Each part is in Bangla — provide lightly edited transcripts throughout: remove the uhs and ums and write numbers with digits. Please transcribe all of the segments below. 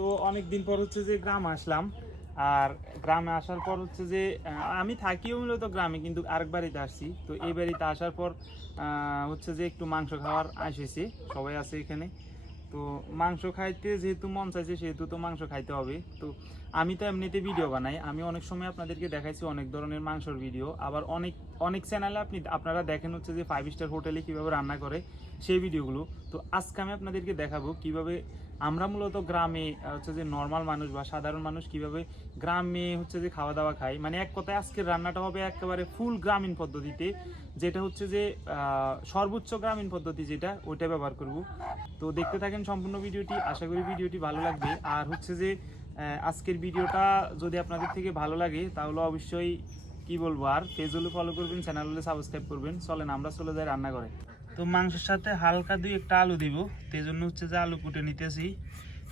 তো অনেক দিন পর হচ্ছে যে গ্রাম আসলাম। আর গ্রামে আসার পর হচ্ছে যে আমি থাকিও মূলত গ্রামে, কিন্তু আরেক বাড়িতে আসছি। তো এই বাড়িতে আসার পর হচ্ছে যে একটু মাংস খাওয়ার আশ হয়েছে, সবাই আছে এখানে। তো মাংস খাইতে যেহেতু মন চাইছে, সেহেতু তো মাংস খাইতে হবে। তো আমি তো এমনিতে ভিডিও বানাই, আমি অনেক সময় আপনাদেরকে দেখাইছি অনেক ধরনের মাংসর ভিডিও। আবার অনেক অনেক চ্যানেলে আপনারা দেখেন হচ্ছে যে 5 স্টার হোটেলে কীভাবে রান্না করে সেই ভিডিওগুলো। তো আজকে আমি আপনাদেরকে দেখাবো কিভাবে আমরা মূলত গ্রামে হচ্ছে যে নর্মাল মানুষ বা সাধারণ মানুষ কিভাবে গ্রামে হচ্ছে যে খাওয়া দাওয়া খায়। মানে এক কথায় আজকের রান্নাটা হবে একেবারে ফুল গ্রামীণ পদ্ধতিতে, যেটা হচ্ছে যে সর্বোচ্চ গ্রামীণ পদ্ধতি যেটা, ওইটা ব্যবহার করব। তো দেখতে থাকেন সম্পূর্ণ ভিডিওটি, আশা করি ভিডিওটি ভালো লাগবে। আর হচ্ছে যে আজকের ভিডিওটা যদি আপনাদের থেকে ভালো লাগে তাহলে অবশ্যই কি বলবো আর, পেজ হলে ফলো করবেন, চ্যানেল হলে সাবস্ক্রাইব করবেন। চলেন আমরা চলে যাই রান্না করে। তো মাংসের সাথে হালকা দুই একটা আলু দিব, সেই জন্য হচ্ছে যে আলু কুটে নিতেছি।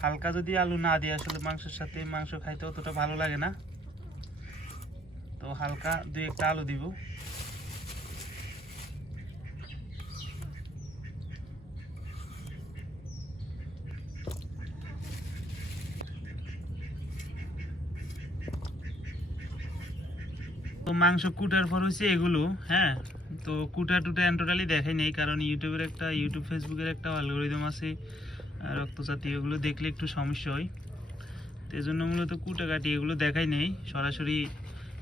হালকা যদি আলু না দিয়ে আসলে মাংসের সাথে মাংস খাইতে অতটা ভালো লাগে না, তো হালকা দুই একটা আলু দিব। তো মাংস কুটার পর হচ্ছে এগুলো, হ্যাঁ। তো কুটা টুটা টোটালি দেখাই নেই, কারণ ইউটিউব ফেসবুকের একটা অ্যালগরিদম আছে, রক্তচাতি এগুলো দেখলে একটু সমস্যা হয়। তো এই জন্য মূলত কুটা কাটি এগুলো দেখাই নেই, সরাসরি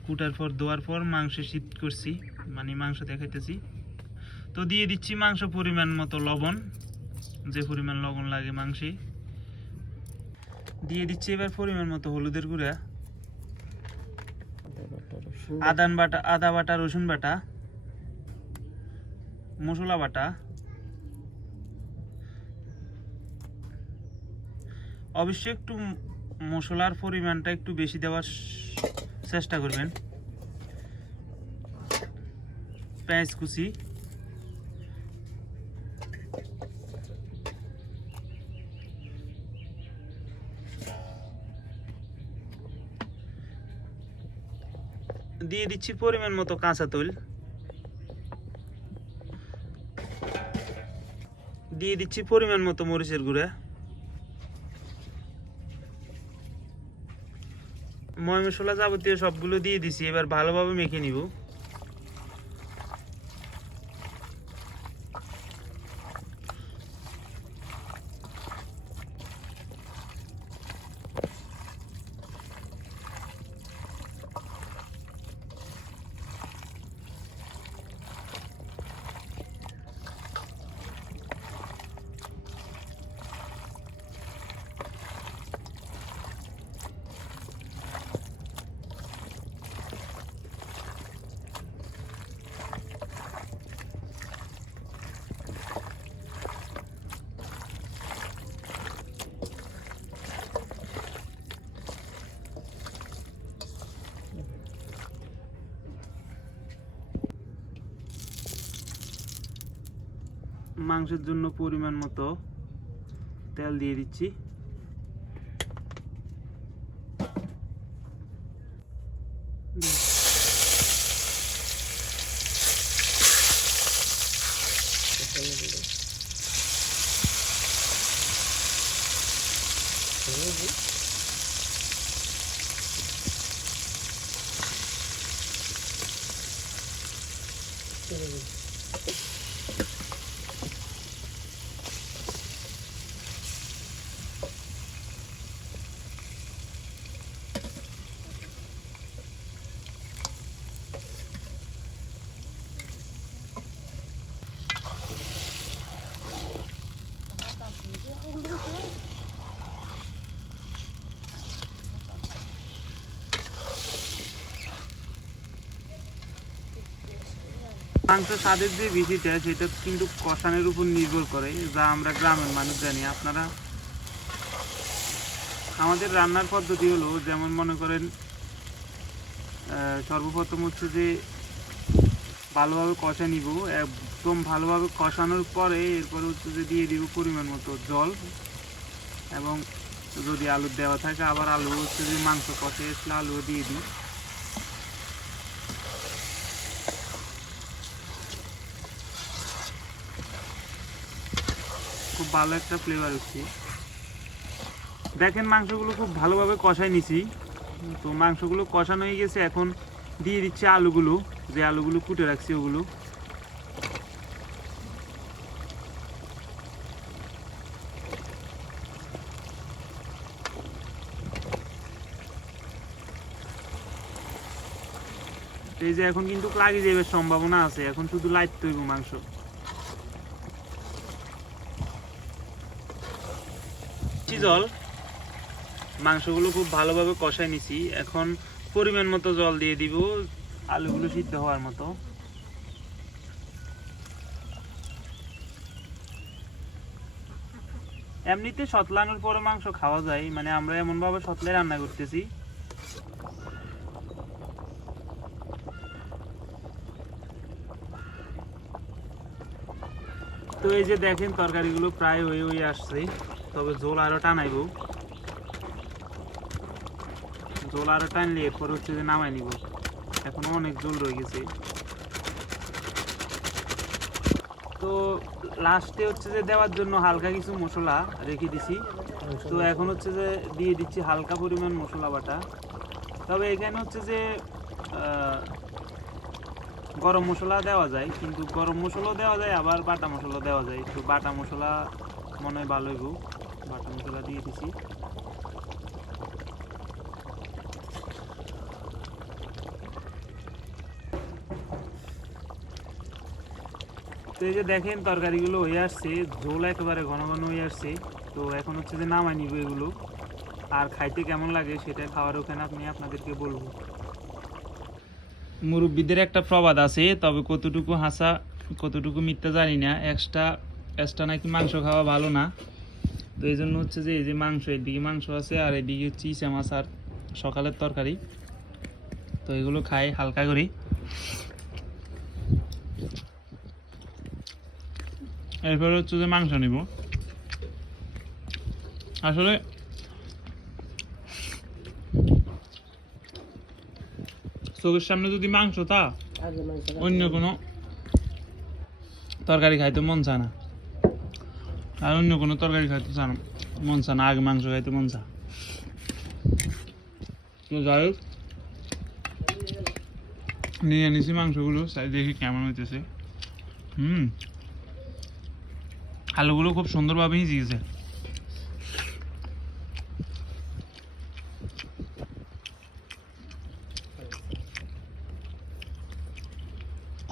কুটার পর দেওয়ার পর মাংস শীত করছি, মানে মাংস দেখাইতেছি। তো দিয়ে দিচ্ছি মাংস পরিমাণ মতো লবণ, যে পরিমাণ লবণ লাগে মাংসে। দিয়ে দিচ্ছি এবার পরিমাণ মতো হলুদের গুঁড়া, আদা বাটা, রসুন বাটা, মশলা বাটা। অবশ্যই একটু মশলার পরিমাণটা একটু বেশি দেওয়ার চেষ্টা করবেন। পেঁয়াজ কুচি, দিয়ে দিচ্ছি পরিমাণ মতো কাঁচা তেল, দিয়ে দিচ্ছি পরিমাণ মতো মরিচের গুঁড়া, ময় মশলা যাবতীয় সবগুলো দিয়ে দিছি। এবার ভালোভাবে মেখে নিব। মাংসের জন্য পরিমাণ মতো তেল দিয়ে দিচ্ছি। মাংস স্বাদের যে বেশিটা সেটা কিন্তু কষানোর উপর নির্ভর করে, যা আমরা গ্রামের মানুষ জানি। আপনারা, আমাদের রান্নার পদ্ধতি হলো, যেমন মনে করেন সর্বপ্রথম হচ্ছে যে ভালোভাবে কষা নিব। একদম ভালোভাবে কষানোর পরে এরপরে হচ্ছে যে দিয়ে দিব পরিমাণ মতো জল, এবং যদি আলু দেওয়া থাকে আবার আলু হচ্ছে যে মাংস কষে আসলে আলুও দিয়ে দিই। খুব ভালো একটা ফ্লেভার হচ্ছে। দেখেন মাংসগুলো খুব ভালোভাবে কষাই নিছি। তো মাংসগুলো কষানো হয়ে গেছে, এখন দিয়ে দিচ্ছি আলুগুলো, যে আলুগুলো কুটে রাখছি ওগুলো। এই যে এখন কিন্তু লাগি যাবার সম্ভাবনা আছে, এখন শুধু লাইট তৈব মাংস। জল, মাংসগুলো খুব ভালোভাবে কষাই নিছি, এখন পরিমাণ মতো জল দিয়ে দিব আলুগুলো সিদ্ধ হওয়ার মতো। এমনিতে সতলানোর পরে মাংস খাওয়া যায়, মানে আমরা এমন ভাবে সতলে রান্না করতেছি। তো এই যে দেখেন তরকারিগুলো প্রায় হয়ে আসছে, তবে ঝোল আরো টানাইব, ঝোল আরো টানলে এরপর হচ্ছে যে নামাই নিব, এখনো অনেক ঝোল রয়ে গেছে। তো লাস্টে হচ্ছে যে দেওয়ার জন্য হালকা কিছু মশলা রেখে দিছি। তো এখন হচ্ছে যে দিয়ে দিচ্ছি হালকা পরিমাণ মশলা বাটা। তবে এখানে হচ্ছে যে গরম মশলা দেওয়া যায়, কিন্তু গরম মশলাও দেওয়া যায়, আবার বাটা মশলা দেওয়া যায়। তো বাটা মশলা মনে হয় ভালো হইব, বাটা মশলা দিয়ে দিছি। তো এই যে দেখেন তরকারিগুলো হয়ে আসছে, ঝোল একেবারে ঘন ঘন হয়ে আসছে। তো এখন হচ্ছে যে নামাই নিব এগুলো, আর খাইতে কেমন লাগে সেটা খাওয়ার ওখানে আপনাদেরকে বলবো। মুরব্বীদের একটা প্রবাদ আছে, তবে কতটুকু হাসা কতটুকু মিথ্যা জানি না, এক্সট্রা নাকি মাংস খাওয়া ভালো না। তো এই জন্য হচ্ছে যে এই যে মাংস, এদিকে মাংস আছে আর এদিকে হচ্ছে ইচা মাছ আর সকালের তরকারি। তো এগুলো খাই হালকা করি। এরপরে হচ্ছে যে মাংস নিব। আসলে চোখের সামনে যদি মাংস তা অন্য কোনো তরকারি খাইতে মন চায় না, আর অন্য কোনো তরকারি খাইতে মন চায় না, আগে মাংস খাইতে মন চায়। তো যাই হোক, নিয়ে নিছি মাংসগুলো, দেখি কেমন হইতেছে। আলুগুলো খুব সুন্দরভাবে ভিজে গেছে,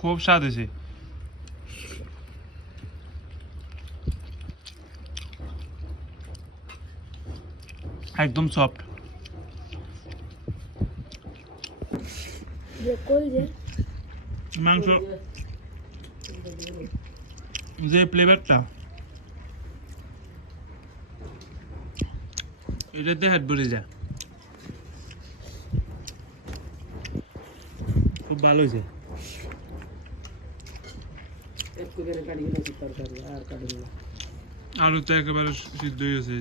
খুব স্বাদ হয়েছে। একদম সফট। মাংস যে ফ্লেভারটা, এটাতে হাত ভরে যায়, খুব ভালো হয়েছে। আলুটা একেবারে সিদ্ধ হয়ে গেছে।